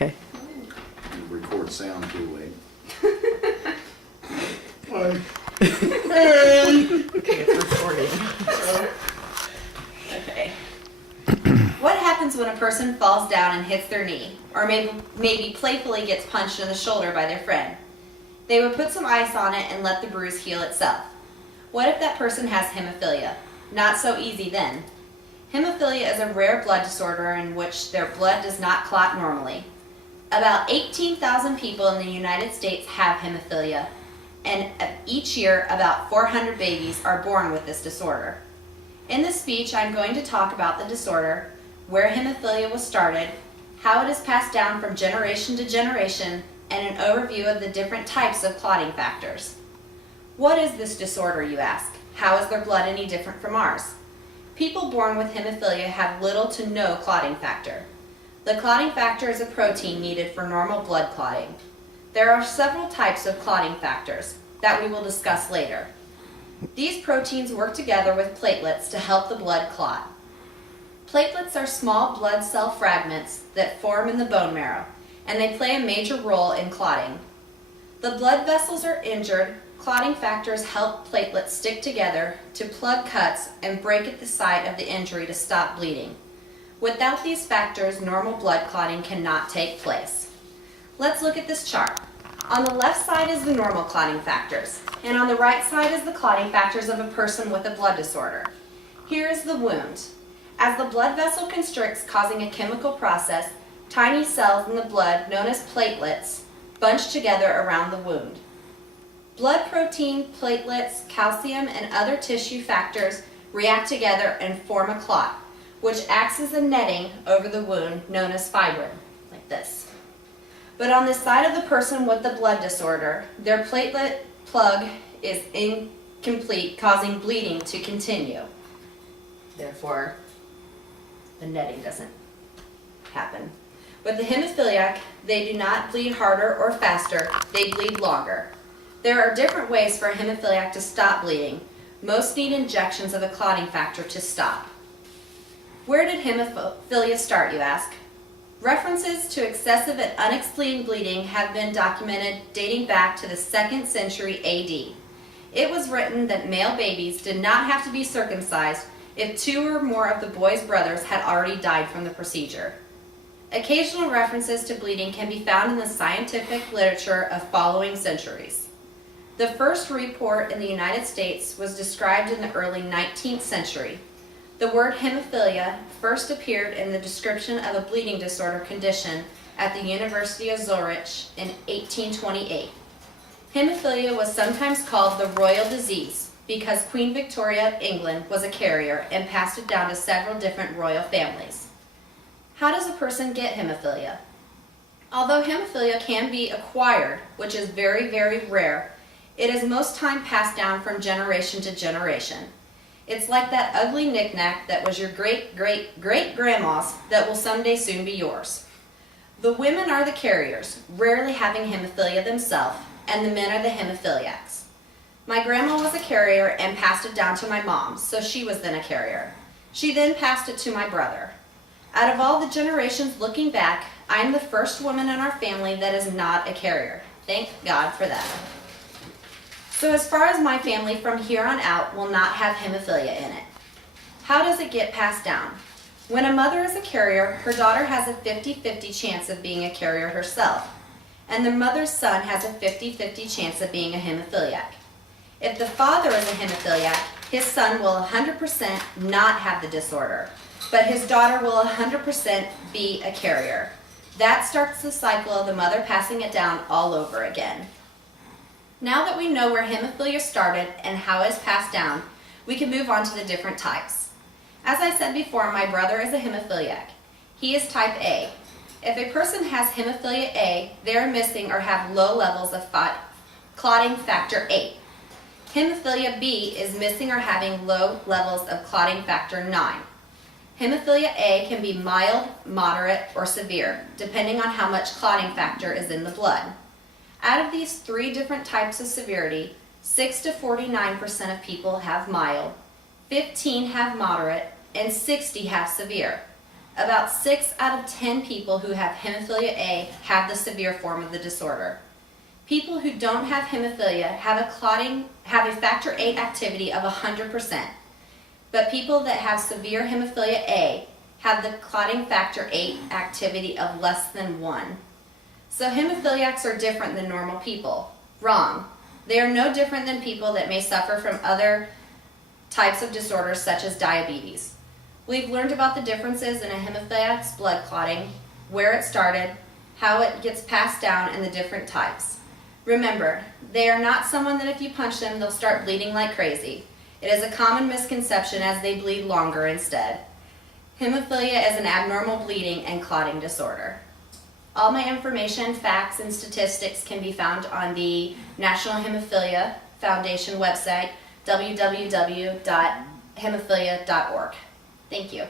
Okay. Record sound too late. Okay, it's recording. Okay. What happens when a person falls down and hits their knee, or maybe playfully gets punched in the shoulder by their friend? They would put some ice on it and let the bruise heal itself. What if that person has hemophilia? Not so easy then. Hemophilia is a rare blood disorder in which their blood does not clot normally. About 18,000 people in the United States have hemophilia, and each year about 400 babies are born with this disorder. In this speech, I'm going to talk about the disorder, where hemophilia was started, how it is passed down from generation to generation, and an overview of the different types of clotting factors. What is this disorder, you ask? How is their blood any different from ours? People born with hemophilia have little to no clotting factor. The clotting factor is a protein needed for normal blood clotting. There are several types of clotting factors that we will discuss later. These proteins work together with platelets to help the blood clot. Platelets are small blood cell fragments that form in the bone marrow, and they play a major role in clotting. The blood vessels are injured. Clotting factors help platelets stick together to plug cuts and break at the site of the injury to stop bleeding. Without these factors, normal blood clotting cannot take place. Let's look at this chart. On the left side is the normal clotting factors, and on the right side is the clotting factors of a person with a blood disorder. Here is the wound. As the blood vessel constricts, causing a chemical process, tiny cells in the blood, known as platelets, bunch together around the wound. Blood protein, platelets, calcium, and other tissue factors react together and form a clot, which acts as a netting over the wound known as fibrin, like this. But on the side of the person with the blood disorder, their platelet plug is incomplete, causing bleeding to continue. Therefore, the netting doesn't happen. With the hemophiliac, they do not bleed harder or faster, they bleed longer. There are different ways for a hemophiliac to stop bleeding. Most need injections of a clotting factor to stop. Where did hemophilia start, you ask? References to excessive and unexplained bleeding have been documented dating back to the 2nd century AD. It was written that male babies did not have to be circumcised if 2 or more of the boy's brothers had already died from the procedure. Occasional references to bleeding can be found in the scientific literature of following centuries. The first report in the United States was described in the early 19th century. The word hemophilia first appeared in the description of a bleeding disorder condition at the University of Zurich in 1828. Hemophilia was sometimes called the royal disease because Queen Victoria of England was a carrier and passed it down to several different royal families. How does a person get hemophilia? Although hemophilia can be acquired, which is very, very rare, it is most time passed down from generation to generation. It's like that ugly knick-knack that was your great-great-great-grandma's that will someday soon be yours. The women are the carriers, rarely having hemophilia themselves, and the men are the hemophiliacs. My grandma was a carrier and passed it down to my mom, so she was then a carrier. She then passed it to my brother. Out of all the generations looking back, I am the first woman in our family that is not a carrier. Thank God for that. So as far as my family from here on out will not have hemophilia in it. How does it get passed down? When a mother is a carrier, her daughter has a 50-50 chance of being a carrier herself, and the mother's son has a 50-50 chance of being a hemophiliac. If the father is a hemophiliac, his son will 100% not have the disorder, but his daughter will 100% be a carrier. That starts the cycle of the mother passing it down all over again. Now that we know where hemophilia started and how it is passed down, we can move on to the different types. As I said before, my brother is a hemophiliac. He is type A. If a person has hemophilia A, they are missing or have low levels of clotting factor 8. Hemophilia B is missing or having low levels of clotting factor 9. Hemophilia A can be mild, moderate, or severe, depending on how much clotting factor is in the blood. Out of these 3 different types of severity, 6 to 49% of people have mild, 15 have moderate, and 60 have severe. About 6 out of 10 people who have hemophilia A have the severe form of the disorder. People who don't have hemophilia have a factor VIII activity of 100%, but people that have severe hemophilia A have the clotting factor VIII activity of less than 1. So hemophiliacs are different than normal people. Wrong. They are no different than people that may suffer from other types of disorders such as diabetes. We've learned about the differences in a hemophiliac's blood clotting, where it started, how it gets passed down, and the different types. Remember, they are not someone that if you punch them, they'll start bleeding like crazy. It is a common misconception as they bleed longer instead. Hemophilia is an abnormal bleeding and clotting disorder. All my information, facts, and statistics can be found on the National Hemophilia Foundation website, www.hemophilia.org. Thank you.